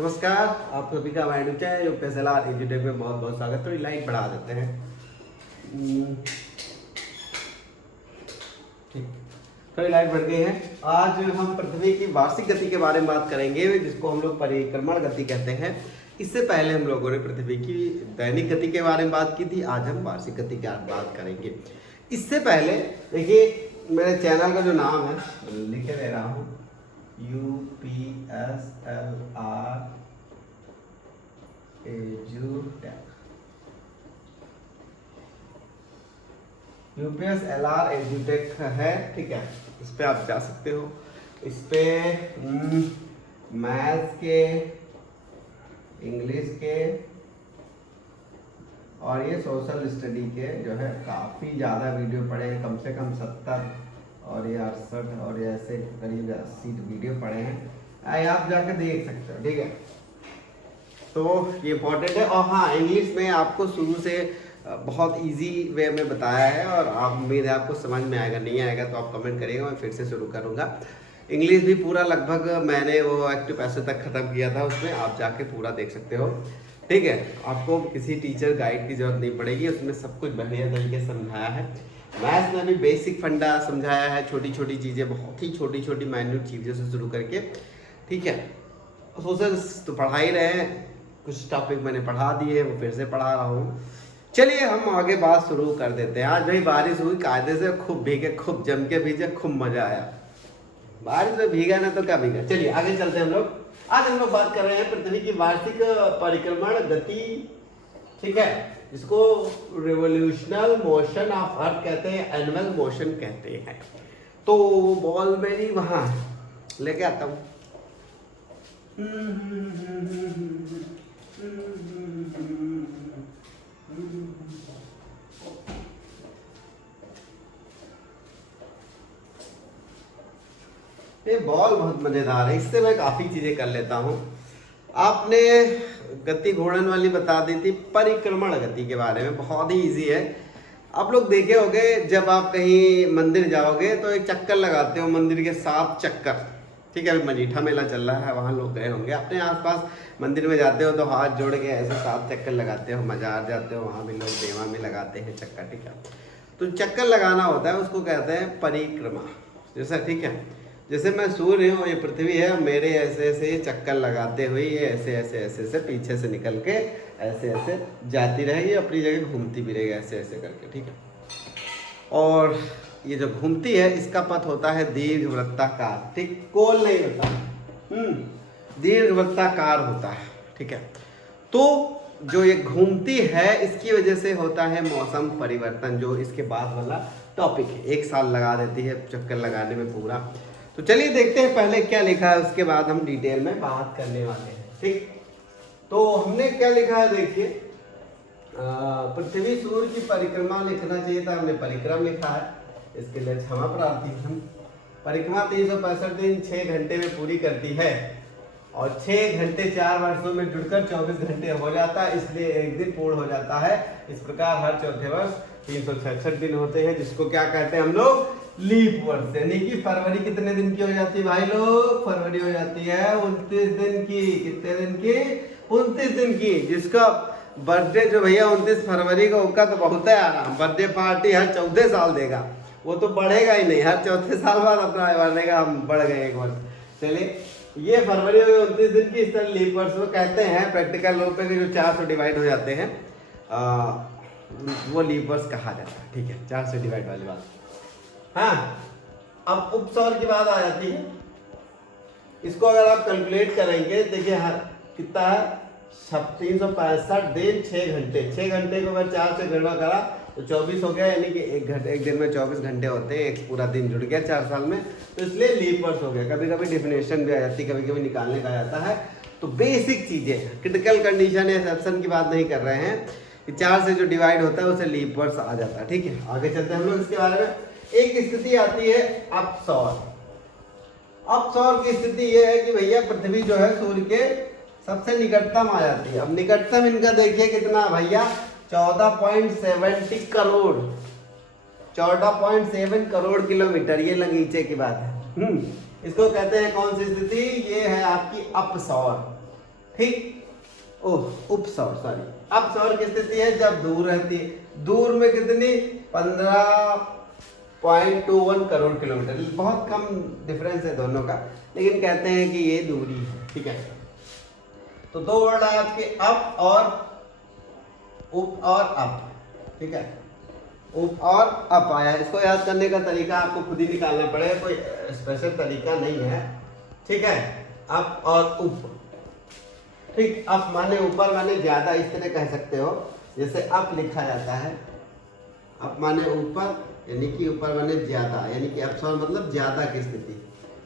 नमस्कार, आप सभी का हमारे यूट्यूब चैनल यूपीएसएलआर एजुटेक में बहुत बहुत स्वागत। थोड़ी लाइट बढ़ा देते हैं। ठीक, थोड़ी लाइट बढ़ गई है। आज हम पृथ्वी की वार्षिक गति के बारे में बात करेंगे, जिसको हम लोग परिक्रमण गति कहते हैं। इससे पहले हम लोगों ने पृथ्वी की दैनिक गति के बारे में बात की थी। आज हम वार्षिक गति की बात करेंगे। इससे पहले देखिए, मेरे चैनल का जो नाम है लिखे दे रहा हूँ, UPSLR एजुटेक। UPSLR एजुटेक है, ठीक है। इस पे आप जा सकते हो। इस पे मैथ्स के, इंग्लिश के और ये सोशल स्टडी के जो है काफ़ी ज़्यादा वीडियो पड़े हैं, कम से कम 70 और ये 68 और ये ऐसे करीब 80 वीडियो पड़े हैं। आप जाकर देख सकते हो, ठीक है। तो ये इम्पोर्टेंट है। और हाँ, इंग्लिश में आपको शुरू से बहुत इजी वे में बताया है और आप उम्मीद है आपको समझ में आएगा। नहीं आएगा तो आप कमेंट करिएगा, मैं फिर से शुरू करूँगा। इंग्लिश भी पूरा लगभग मैंने वो एक्टिव पैसे तक ख़त्म किया था, उसमें आप जाके पूरा देख सकते हो, ठीक है। आपको किसी टीचर गाइड की ज़रूरत नहीं पड़ेगी, उसमें सब कुछ बढ़िया तरीके से समझाया है। मैथ्स में भी बेसिक फंडा समझाया है, छोटी छोटी चीज़ें, बहुत ही छोटी छोटी माइन्यूट चीज़ों से शुरू करके, ठीक है। सोशल तो पढ़ा ही रहे हैं, कुछ टॉपिक मैंने पढ़ा दिए, वो फिर से पढ़ा रहा हूँ। चलिए हम आगे बात शुरू कर देते हैं। आज भाई बारिश हुई कायदे से, खूब भीगे, खूब जम के भीगे, खूब मजा आया। बारिश में भीगा ना तो क्या भीगा। चलिए आगे चलते हैं हम लोग। आज हम लोग बात कर रहे हैं पृथ्वी की वार्षिक परिक्रमण गति, ठीक है, जिसको रिवोल्यूशनल मोशन ऑफ अर्थ कहते हैं, एनुअल मोशन कहते हैं। तो बॉल मेरी वहां लेके आता हूँ। ये बॉल बहुत मजेदार है, इससे मैं काफी चीजें कर लेता हूँ। आपने गति घूर्णन वाली बता दी थी, परिक्रमण गति के बारे में बहुत ही इजी है। आप लोग देखे होंगे, जब आप कहीं मंदिर जाओगे तो एक चक्कर लगाते हो, मंदिर के 7 चक्कर, ठीक है। अभी मजीठा मेला चल रहा है, वहाँ लोग गए होंगे। अपने आसपास मंदिर में जाते हो तो हाथ जोड़ के ऐसे 7 चक्कर लगाते हो। मजार जाते हो, वहाँ भी लोग देवा में लगाते हैं चक्कर, ठीक है। तो चक्कर लगाना होता है, उसको कहते हैं परिक्रमा, जैसा, ठीक है। जैसे मैं सूर्य हूँ, ये पृथ्वी है, मेरे ऐसे ऐसे चक्कर लगाते हुए ये ऐसे ऐसे ऐसे ऐसे पीछे से निकल के ऐसे ऐसे जाती रहेगी, अपनी जगह घूमती भी रहेगी ऐसे ऐसे करके, ठीक है। और ये जो घूमती है, इसका पथ होता है दीर्घवृत्ताकार, ठीक, गोल नहीं होता, दीर्घवृत्ताकार होता है, ठीक है। तो जो ये घूमती है, इसकी वजह से होता है मौसम परिवर्तन, जो इसके बाद वाला टॉपिक है। 1 साल लगा देती है चक्कर लगाने में पूरा। तो चलिए देखते हैं पहले क्या लिखा है, उसके बाद हम डिटेल में बात करने वाले हैं, ठीक। तो हमने क्या लिखा है, देखिए, पृथ्वी सूर्य की परिक्रमा लिखना चाहिए था, हमने परिक्रम लिखा है, इसके लिए क्षमा प्रार्थी। हम परिक्रमा 365 दिन 6 घंटे में पूरी करती है और 6 घंटे 4 वर्षों में जुड़कर 24 घंटे हो जाता है, इसलिए एक दिन पूर्ण हो जाता है। इस प्रकार हर चौथे वर्ष 366 दिन होते हैं, जिसको क्या कहते हैं हम लोग, लीप वर्ष। यानी कि फरवरी कितने दिन की हो जाती है भाई लोग, फरवरी हो जाती है 29 दिन की। कितने दिन की? 29 दिन की। जिसका बर्थडे जो भैया 29 फरवरी को होगा तो बहुत है आराम, बर्थडे पार्टी हर 14 साल देगा, वो तो बढ़ेगा ही नहीं, हर चौथे साल बाद अपना बढ़ेगा। हम बढ़ गए 1 वर्ष। चलिए, ये फरवरी में 29 दिन की, इस तरह लीप वर्ष को कहते हैं। प्रैक्टिकल रूप में जो 4 से डिवाइड हो जाते हैं, वो लीप वर्ष कहा जाता है, ठीक है। 4 से डिवाइड वाली बात। हाँ, अब उपसौर की बात आ जाती है। इसको अगर आप कैलकुलेट करेंगे, देखिए कितना है, 365 दिन 6 घंटे। 6 घंटे को अगर 4 से गणना करा तो 24 हो गया, यानी कि एक दिन में 24 घंटे होते हैं, एक पूरा दिन जुड़ गया 4 साल में, तो इसलिए लीप वर्ष हो गया। कभी कभी डिफिनेशन भी आ जाती है, कभी कभी निकालने का आ जाता है। तो बेसिक चीजें, क्रिटिकल कंडीशन या एक्सेप्शन की बात नहीं कर रहे हैं, कि 4 से जो डिवाइड होता है उसे लीप वर्ष आ जाता है, ठीक है। आगे चलते हैं हम लोग इसके बारे में। एक स्थिति आती है अपसौर। अपसौर की स्थिति यह है कि भैया पृथ्वी जो है सूर्य के सबसे निकटतम आ जाती है। अब निकटतम इनका देखिए कितना भैया, 14.70 करोड़, 14.7 करोड़ किलोमीटर। ये लगीचे की बात है। इसको कहते हैं कौन सी स्थिति, ये है आपकी अपसौर। ठीक। ओह उपसौर सॉरी, अपसौर की स्थिति है जब दूर रहती है। दूर में कितनी 15.21 करोड़ किलोमीटर, बहुत कम डिफरेंस है दोनों का, लेकिन कहते हैं कि ये दूरी है। ठीक है, तो दो वर्ड आए आपके अप और उप और अप। ठीक है, उप और अप आया। इसको याद करने का तरीका आपको खुद ही निकालना पड़ेगा, कोई स्पेशल तरीका नहीं है। ठीक है, अप और उप। ठीक, अप माने ऊपर माने ज्यादा, इस तरह कह सकते हो। जैसे अप लिखा जाता है, अप माने ऊपर, यानी कि ऊपर माने ज्यादा, यानी कि अपसौर मतलब ज्यादा की स्थिति।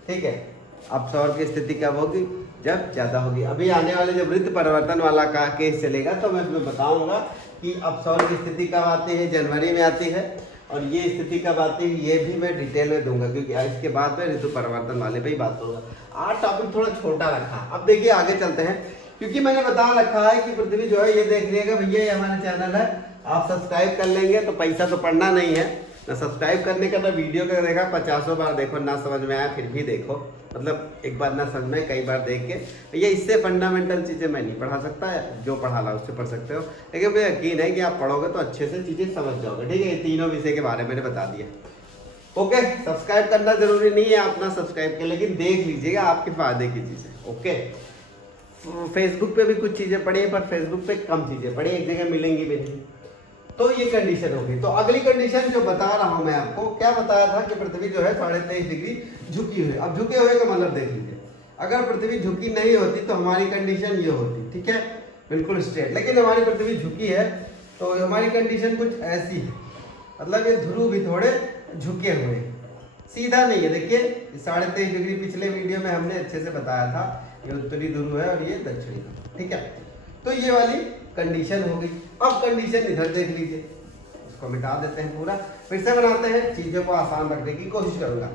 ठीक है, अपसौर की स्थिति कब होगी? जब ज्यादा होगी। अभी आने वाले जब ऋतु परिवर्तन वाला का केस चलेगा तो मैं तुम्हें बताऊंगा कि अपसौर की स्थिति कब आती है। जनवरी में आती है, और ये स्थिति कब आती है ये भी मैं डिटेल में दूंगा, क्योंकि इसके बाद में ऋतु परिवर्तन वाले पे ही बात होगा। आज टॉपिक थोड़ा छोटा रखा। अब देखिए आगे चलते हैं, क्योंकि मैंने बता रखा है कि पृथ्वी जो है ये देख लिएगा भैया, ये हमारा चैनल है, आप सब्सक्राइब कर लेंगे तो पैसा तो पड़ना नहीं है ना। सब्सक्राइब करने का ना वीडियो का देखा 50 बार देखो, ना समझ में आया फिर भी देखो, मतलब एक बार ना समझ में कई बार देख के। ये इससे फंडामेंटल चीज़ें मैं नहीं पढ़ा सकता है, जो पढ़ा ला उससे पढ़ सकते हो, लेकिन मुझे यकीन है कि आप पढ़ोगे तो अच्छे से चीज़ें समझ जाओगे। ठीक है, ये तीनों विषय के बारे में मैंने बता दिया। ओके, सब्सक्राइब करना जरूरी नहीं है, अपना सब्सक्राइब कर, लेकिन देख लीजिएगा आपके फायदे की चीज़ें। ओके, फेसबुक पे भी कुछ चीज़ें पढ़ी, पर फेसबुक पे कम चीज़ें पढ़ी, एक जगह मिलेंगी भी नहीं। तो ये कंडीशन होगी। तो अगली कंडीशन जो बता रहा हूं मैं आपको, क्या बताया था कि पृथ्वी जो है 23.5 डिग्री झुकी हुई। अब झुके हुए का मतलब देख लीजिए, अगर पृथ्वी झुकी नहीं होती तो हमारी कंडीशन ये होती। ठीक है, बिल्कुल स्ट्रेट, लेकिन हमारी पृथ्वी झुकी है तो हमारी कंडीशन कुछ ऐसी है, मतलब ये ध्रुव भी थोड़े झुके हुए, सीधा नहीं है। देखिए 23.5 डिग्री पिछले वीडियो में हमने अच्छे से बताया था, ये उत्तरी ध्रुव है और ये दक्षिणी ध्रुव। ठीक है, तो ये वाली कंडीशन हो गई। अब कंडीशन इधर देख लीजिए, इसको मिटा देते हैं पूरा, फिर से बनाते हैं, चीजों को आसान रखने की कोशिश करूंगा।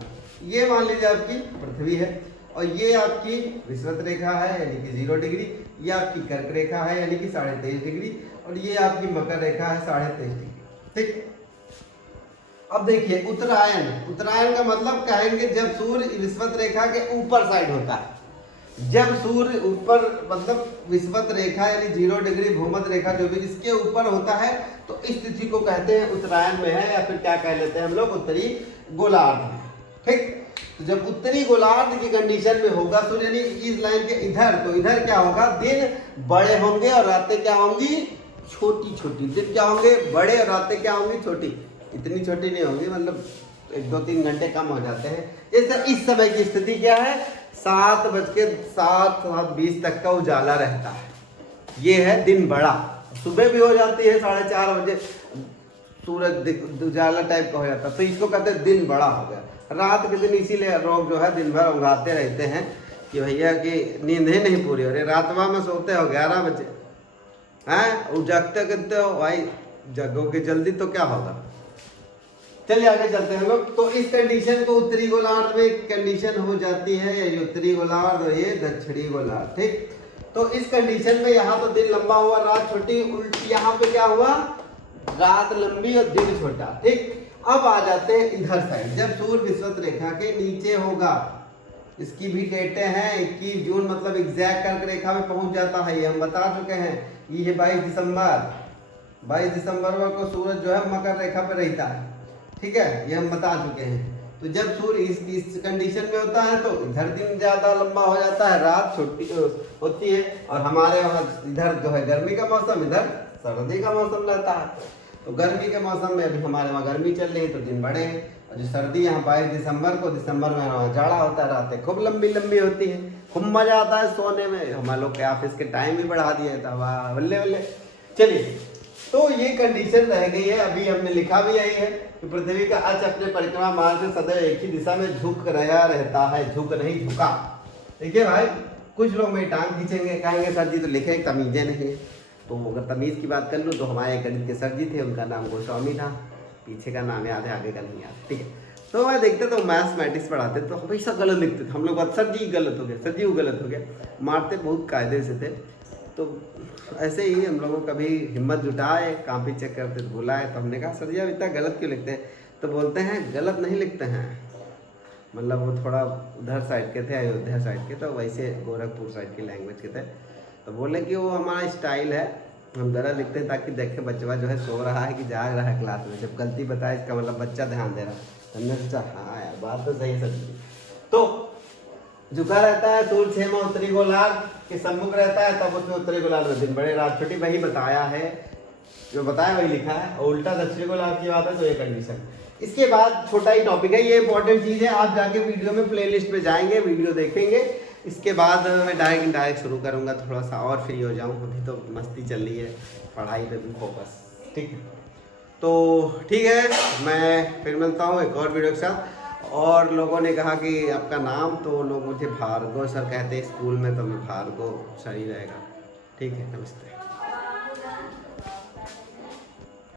ये मान लीजिए आपकी पृथ्वी है, और ये आपकी विषुवत रेखा है यानी कि 0 डिग्री, ये आपकी कर्क रेखा है यानी कि 23.5 डिग्री, और ये आपकी मकर रेखा है 23.5 डिग्री। ठीक, अब देखिए उत्तरायण, उत्तरायण का मतलब कहेंगे जब सूर्य विषुवत रेखा के ऊपर साइड होता है। जब सूर्य ऊपर मतलब विषुवत रेखा यानी 0 डिग्री भूमध्य रेखा जो भी इसके ऊपर होता है, तो इस तिथि को कहते हैं उत्तरायण में है, या फिर क्या कह लेते हैं हम लोग, उत्तरी गोलार्ध में। ठीक, तो जब उत्तरी गोलार्ध की कंडीशन में होगा सूर्य यानी इस लाइन के इधर, तो इधर क्या होगा, दिन बड़े होंगे और रातें क्या होंगी, छोटी छोटी। दिन क्या होंगे, बड़े, और रातें क्या होंगी, छोटी। इतनी छोटी नहीं होंगी, मतलब 1-2-3 घंटे कम हो जाते हैं। जैसे इस समय की स्थिति क्या है, 7:07-7:20 तक का उजाला रहता है, ये है दिन बड़ा। सुबह भी हो जाती है 4:30 बजे, सूरज उजाला टाइप का हो जाता है, तो इसको कहते हैं दिन बड़ा हो गया। रात के दिन इसीलिए लोग जो है दिन भर उगाते रहते हैं कि भैया कि नींद ही नहीं पूरी हो रही, रातवा में सोते हो 11 बजे हैं, जागते कितने हो भाई, जगोगे जल्दी तो क्या होगा। चलिए आगे चलते हैं लोग। तो इस कंडीशन को उत्तरी गोलार्ध में कंडीशन हो जाती है, ये उत्तरी गोलार्ध और ये दक्षिणी गोलार्ध। ठीक, तो इस कंडीशन में यहाँ तो दिन लंबा हुआ, रात छोटी, उल्टी यहाँ पे क्या हुआ, रात लंबी और दिन छोटा। ठीक, अब आ जाते हैं इधर साइड, जब सूर्य विषुवत रेखा के नीचे होगा, इसकी भी डेटें हैं। 21 जून मतलब एग्जैक्ट कर्क रेखा में पहुंच जाता है, ये हम बता चुके हैं। ये 22 दिसंबर को सूरज जो है मकर रेखा पर रहता है। ठीक है, ये हम बता चुके हैं। तो जब सूर्य इस कंडीशन में होता है तो इधर दिन ज्यादा लंबा हो जाता है, रात छोटी होती है, और हमारे वहाँ इधर जो है गर्मी का मौसम, इधर सर्दी का मौसम रहता है। तो गर्मी के मौसम में अभी हमारे वहाँ गर्मी चल रही है तो दिन बड़े हैं, और जो सर्दी यहाँ 22 दिसंबर को, दिसंबर में वहाँ जाड़ा होता है, रातें खूब लंबी लंबी होती है, खूब मजा आता है सोने में। हमारे लोग के ऑफिस के टाइम भी बढ़ा दिया था, वाह बल्ले बल्ले। चलिए, तो ये कंडीशन रह गई है। अभी हमने लिखा भी यही है कि पृथ्वी का अक्ष अपने परिक्रमा मार्ग से सदैव एक ही दिशा में झुक रहा रहता है, झुक नहीं झुका। देखिए भाई, कुछ लोग मेरी टांग खींचेंगे, कहेंगे सर जी तो लिखे तमीजें नहीं। तो अगर तमीज़ की बात कर लूँ तो हमारे गणित के सर जी थे, उनका नाम गोस्वामी था, पीछे का नाम याद है, आगे का नहीं याद। ठीक है, तो मैं देखते तो मैथमेटिक्स पढ़ाते तो हमेशा गलत लिखते थे हम लोग, बात सर जी गलत हो गया, सर जी वो गलत हो गया, मारते बहुत कायदे से थे। तो ऐसे ही हम लोगों कभी हिम्मत जुटाए, कापी चेक करते तो बुलाए, तो हमने कहा सर जी आप इतना गलत क्यों लिखते हैं। तो बोलते हैं गलत नहीं लिखते हैं, मतलब वो थोड़ा उधर साइड के थे, अयोध्या साइड के, तो वैसे गोरखपुर साइड की लैंग्वेज के थे। तो बोले कि वो हमारा स्टाइल है, हम ज़रा लिखते हैं ताकि देखे बच्चा जो है सो रहा है कि जाग रहा है क्लास में। जब गलती बताए इसका मतलब बच्चा ध्यान दे रहा है। हमने सोचा हाँ यार बात तो सही है सर। तो झुका रहता है सूर्य छे में उत्तरी गोलार्ध के सम्मुख रहता है, तब उसमें उत्तरी गोलार्ध में दिन बड़े रात छोटी, वही बताया है, जो बताया वही लिखा है। और उल्टा दक्षिणी गोलार्ध की बात है तो ये कंडीशन। इसके बाद छोटा ही टॉपिक है, ये इंपॉर्टेंट चीज़ है, आप जाके वीडियो में प्लेलिस्ट में जाएंगे, वीडियो देखेंगे। इसके बाद मैं डायरेक्ट शुरू करूँगा, थोड़ा सा और फ्री हो जाऊँ। अभी तो मस्ती चल रही है, पढ़ाई पे भी फोकस, ठीक है। तो ठीक है, मैं फिर मिलता हूँ एक और वीडियो के साथ। और लोगों ने कहा कि आपका नाम, तो लोग मुझे भार्गव सर कहते हैं स्कूल में, तो मैं भार्गव सही रहेगा। ठीक है, नमस्ते।